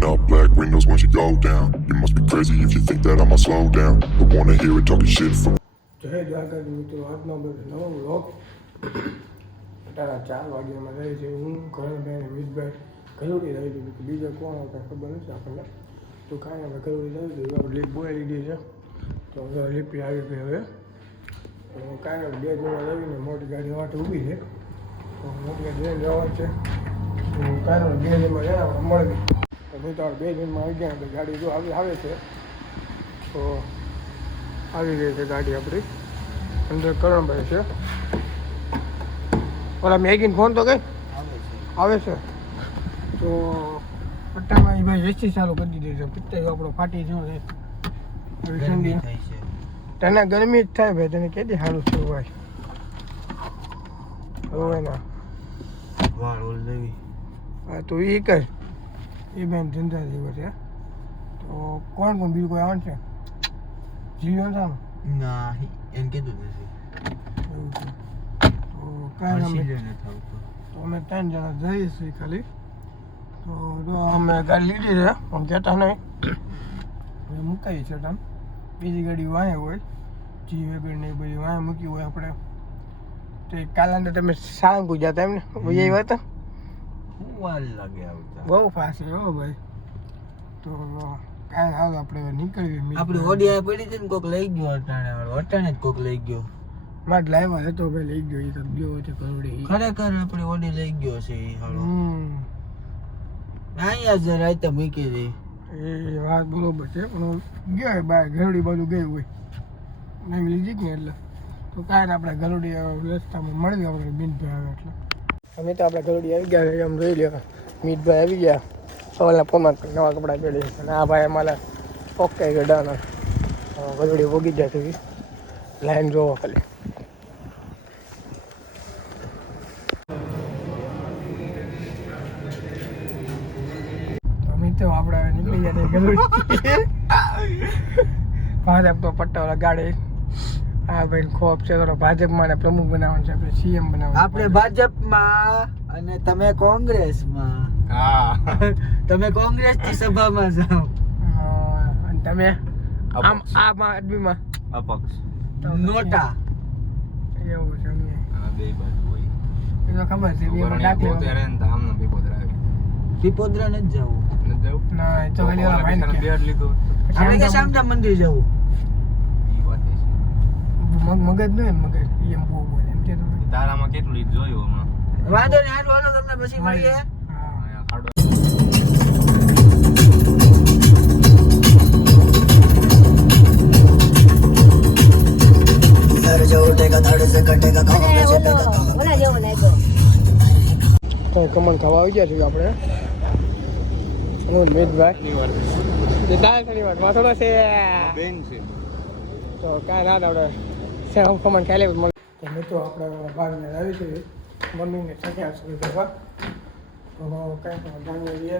Rolling up black windows once you go down. You must be crazy if you think that I'ma slow down. Don't wanna hear it talking shit from જય દ્વારકા મિત્રો, આજનો નવો vlog. અત્યારે 4 વાગ્યામાં રહી છે. હું ઘરે મિતભાઈ ઘરોડી રહી છું. બીજા કોણ આવતા ખબર નથી આપણને. તો કાંઈ આપણે ઘરોડી રહી છું. આપણે લીપ બોલાવી લીધી છે. તો હવે લીપી આવી ગઈ. હવે કાંઈ 2 જણા રહીને મોટી ગાડી વાટે ઊભી છે. તો મોટી ગાડી લઈને જવાનું છે. તો કાંઈ 2 જણમાં જાય આપણે મળવી. તો ભાઈ તો 2 જણમાં આવી ગયા. તો ગાડી જો આવે છે. તો આવી ગઈ છે ગાડી આપણી. અંદર કરણભાઈ છે. ઓલા મેગીન ફોન તો કઈ આવે છે. તો પટ્ટામાં ભાઈ એસી ચાલુ કરી દીધી છે. પિત્તર આપણો ફાટી ગયો છે. ઠંડી તને ગરમી જ થાય ભાઈ. તને કેદી સારું છે ભાઈ. હવે ના વાળ ઓલ લેવી. હા તો એ કર. એ બેન ધંધા જેવો છે. તો કોણ બીજું કોઈ આવે છે? જીવન છે ના એમ કીધું નથી. તો કાંઈ તો અમે 3 જણા જઈએ છીએ ખાલી. તો જો અમે ગાડી લીધી છે. આમ કહેતા નહીં મુકાઈ છે. આમ બીજી ગાડી વાંહે હોય. જી વેગર ને બધી વાંહે મૂકી હોય આપણે. તો કાલે અંદર તમે સાળંગપુર જતા એમ ને ભાઈ વાત વાર લાગે આવતા. બહુ ફાસ્ટ છે હો ભાઈ. તો કાંઈ હાલ આપણે નીકળીએ. આપણી ઓડિયા પડી હતી ને કોક લઈ ગયો. અટાણે જ કોક લઈ ગયો. મારા ડ્રાઈવર હતો ભાઈ લઈ ગયો. એ તો ગયો છે કરોડી. ખરેખર આપણી ઓડી લઈ ગયો છે એ હાલો. અહીંયા જ રાતે મૂકી દે. એ વાત બરોબર છે. પણ ગયો બહાર ઘરોડી બાજુ ગઈ હોય નવી લીધી જ ને એટલે. તો કાંઈ આપણે ઘરોડી રસ્તામાં મળી ગયા. આપણે મીતભાઈ આવે એટલે અમે તો આપણે ઘરોડી આવી ગયા. એમ જોઈ લ્યો મીતભાઈ આવી ગયા. સવારના ફોનમાં નવા કપડાં પહેરી. અને આ ભાઈ અમારા ઓકે ગડાનો ઘરોડી ભોગી જાય છે. લાઈન જોવો ખાલી. તો આપણે નીકળી જાય ઘરોડી. ભાજપ તો પટ્ટાવાળા ગાડી. હા ભાઈ ખોફ છે. ભાજપમાં પ્રમુખ બનાવવાનું છે. આપણે સીએમ બનાવવાનું. આપણે ભાજપમાં અને તમે કોંગ્રેસમાં. હા તમે કોંગ્રેસની સભામાં જાઓ. અને તમે આમ આમ આદમીમાં અપક્ષ નોટા એવું છે. અમને બે બાજુ હોય એ તો ખબર છે. પીપોદરા નથી જવું. ના એ તો ખાલી ઓલા ભાઈને કહેવાય. આપણે કે શામળા મંદિર જવું. મગજ નહીં ને મગજ એમ બહુ બોલે એમ કે તારામાં કેટલું જોયું હમણાં. વાંધો નહીં. હાલો હાલો તમને પછી મળીએ. તો કમણ ખાવા આવી ગયા છીએ આપણે. હું મિતભાઈ થોડો છે બેન છે. તો કાંઈ ના આપણે ખમણ ખાઈ લેવું. તો મિત્રો આપણે બહારને આવી છે મમ્મીને સગ્યા સુધી કરવા. તો કાંઈ પણ જાણીએ રહીએ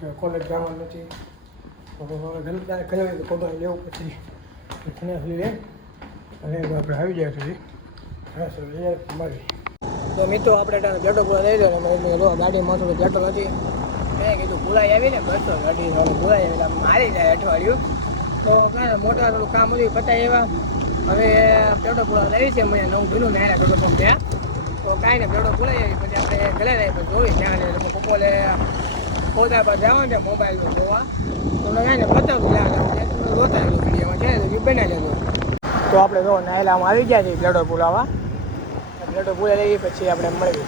કે કોલેજ જવાનું નથી. તો ઘરે તો ફોટો લેવું પછી ઘણા લે અને આપણે આવી જાય સુધી મળી. તો મિત્રો આપણે પેટ્રોલ પૂરા લઈ લો. ગાડીમાં થોડું પેટ્રોલ હતી. મેં કીધું ભૂલાઈ આવી ને બસો ગાડી ભૂલાઈ આવી મારી જાય અઠવાડિયું. તો કાંઈ મોટા થોડું કામ હતું પતાવી એવા. હવે પેટ્રોલ પૂરા લઈ છે. મને નવું ભીનું નાયા પેટ્રોલ પંપ ત્યાં. તો કાંઈ ને પેટ્રોલ ભૂલાઈ આવી પછી આપણે ઘરે રહી પછી જોઈ ત્યાં બપોરે પોતા પર જવાનું છે મોબાઈલનું જોવા. તો કાંઈ ને બતાવું જોતા વિડીયોમાં છે તો બનાવી લેજો. તો આપણે જો નાયલામાં આવી ગયા છીએ પેટ્રોલ પુલાવા. પેટ્રોલ પુલા લઈએ પછી આપણે મળીએ.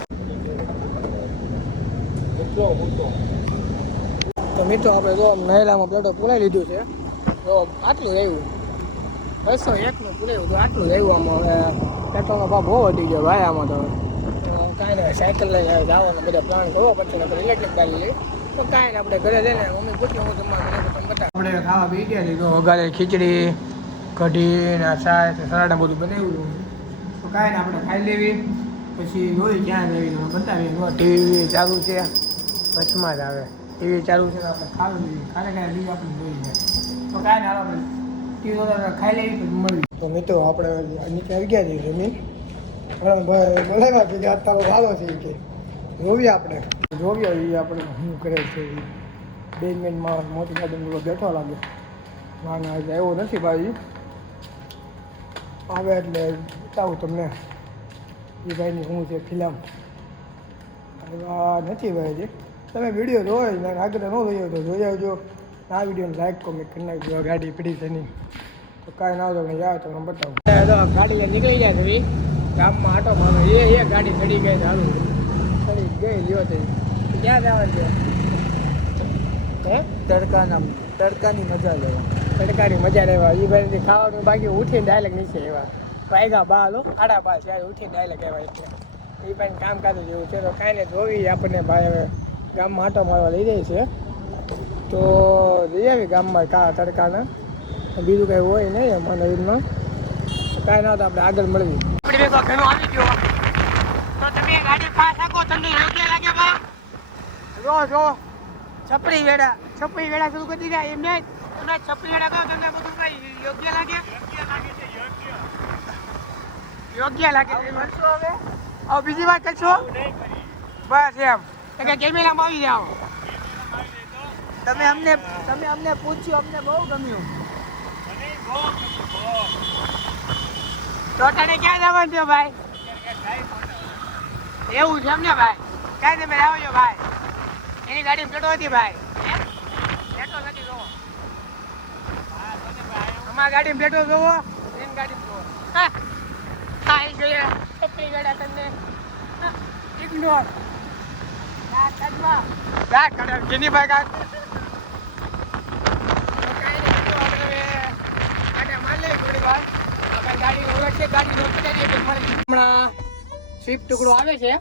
તો મિત્રો આપણે જો નાયલામાં પેટ્રોલ પુલાઈ લીધું છે. તો આટલું રહ્યું 201નું પુલાવ્યું. તો આટલું રહ્યું. આમાં હવે પેટ્રોલનો ભાવ બહુ વધી ગયો ભાઈ. આમાં તો કાંઈ નહીં સાયકલ લઈને જવાનો બધા પ્લાન કરવો પછી આપણે ઇલેક્ટ્રિક ગાડી લઈએ. તો કાંઈ ને આપણે ઘરે જઈને મમ્મી પૂછ્યું હું તમારે બતાવું. આપણે ખાવા બી ગયા છીએ. તો વઘારે ખીચડી કઢી ને છાશ સલાડ બધું બનાવ્યું. તો કાંઈ ને આપણે ખાઈ લેવી પછી જોઈ ક્યાં જવી બતાવી. ટીવી ચાલુ છે વચમાં જ આવે. ટીવી ચાલુ છે તો આપણે ખાવી લઈએ. ખાલી બીજું આપણે જોઈ જાય. તો કાંઈ ને આપણે ટીવી ખાઈ લેવી પછી મળવી. તો મિત્રો આપણે નીચે આવી ગયા છીએ જમીન. બોલાવ્યા કે તારો ભાલો છે કે જોવીએ આપણે એ આપણે શું કરે છે. 2 મિનિટમાં મોટી ગાડીમાં બેઠો લાગે. વાના આજે આવ્યો નથી ભાઈ. આવે એટલે બતાવું તમને એ ભાઈની શું છે ફિલ્મ. આવ્યા નથી ભાઈ હજી. તમે વિડીયો જોવો જ ને આગળ ન જોયો તો જોઈ આવજો. આ વિડીયોને લાઈક કોમેન્ટ કરી નાખજો. ગાડી પડી છે નહીં તો કાંઈ ના તમને જાવ તો હું બતાવું. ગાડી લઈને નીકળી જાય છે ગામમાં આટો મારો એ ગાડી ચડી ગઈ ચાલુ ચડી ગઈ લ્યો તે ક્યાં જવાનું છે હે તડકાની મજા લેવા. તડકાની મજા લેવા એ ભાઈ ખાવાનું બાકી ઉઠીને ડાયરેક્ટ નીચે એવા વાયગા બા લો 5:30 ત્યારે ઉઠીને ડાયરેક્ટ એવા એટલે એ ભાઈ કામ કાઢું જેવું છે તો કાંઈ ને જોવી આપણને ભાઈ હવે ગામમાં આટો મારવા લઈ જાય છે તો જઈ આવી ગામમાં તડકાના બીજું કંઈ હોય નહીં અમારા નવીનમાં કાંઈ ના તો આપણે આગળ મળવી. આપણી ભેગો ઘણો આવી ગયો તો તમે ગાડી પાસ આપો તમને યોગ્ય લાગે બા જો છપરી વેડા શરૂ કરી દીધા એમને તમને છપરી વેડા કહો તમને બધું કઈ યોગ્ય લાગે યોગ્ય લાગે કરશો હવે બીજી વાત કરશો બસ એમ કે કેમેરામાં આવી જાઓ. તમે અમને પૂછ્યું, અમને બહુ ગમ્યું. તો તને ક્યાં જવાનું છે ભાઈ? એવું છે એમને ભાઈ? ક્યાં તમે આવો છો ભાઈ? એની ગાડી પેટો હતી ભાઈ. પેટો નથી જોવો. અમારા ગાડી પેટો જોવો, એની ગાડી જોવો. હા એ જોઈએ છપરી ગાડા તમને ઇગ્નોર. જેની ભાઈ કાઢ હમણાં સ્વિફ્ટ ટુકડો આવે છે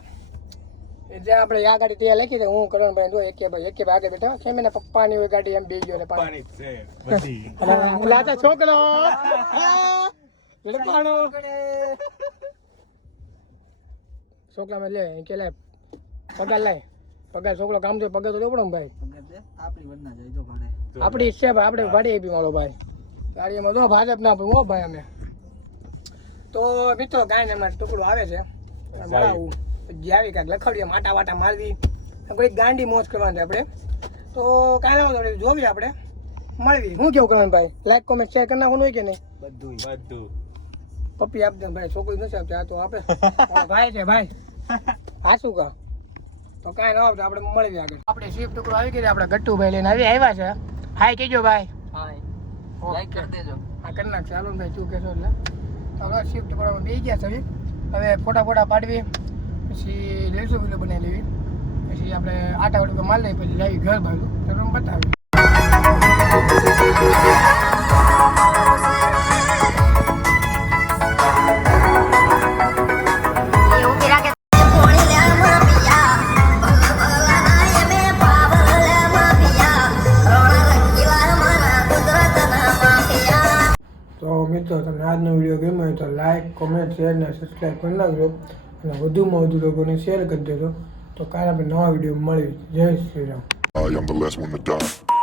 જે આપણે આ ગાડી ત્યાં લખી દે. હું કરણભાઈ જો એક ભાઈ આગળ બેઠા કેમ એના પપ્પાની હોય ગાડી એમ બે ગયો છોકરો છોકરા માં લે કે લે પગાર લાય પગાર છોકરો કામ તો પગાર તો લેવડો ભાઈ આપણી છે ભાઈ આપણે ભાડી આપી મારો ભાઈ ગાડીમાં જો ભાજપ ના હો ભાઈ અમે તો મિત્રો ગાય એમના ટુકડો આવે છે મળાવું આવી કાંઈક લખડીએ માટા વાટા મારવી કોઈ ગાંડી મોજ કરવાની આપણે તો કાંઈ ના જોવી આપણે મળવી. શું કેવું કરવાનું ભાઈ? લાઈક કોમેન્ટ શેર કરી નાખવાનું હોય કે નહીં? બધું પપ્પી આપી દે ભાઈ છોકરી નથી આપતી આ તો આપણે ભાઈ છે ભાઈ હા શું કહો તો કાંઈ ના આવે આપણે મળવી આગળ. આપણે સ્વિફ્ટ ટુકડો આવી ગઈ આપણે ગટ્ટુભાઈ લઈને આવ્યા છે. હાય કહેજો ભાઈ. લાઈક કરી દેજો. હા કરી નાખ ચાલો ભાઈ તું કહેશો એટલે તો હવે શિફ્ટ કરવામાં બેસી ગયા છે. હવે ફોટા પાડવી પછી લેશું વિડીયો બનાવી લેવી પછી આપણે આટા વડું માલ લઈ પછી લાવી ઘર બાજુ તો બતાવી. તો મિત્રો તમને આજનો વિડીયો ગમ્યો હોય તો લાઈક કોમેન્ટ શેર ને સબસ્ક્રાઈબ કરી નાખજો અને વધુમાં વધુ લોકોને શેર કરી દેજો તો કાલે આપણે નવા વિડીયો મળી. જય Shri Ram. I am the last one to die.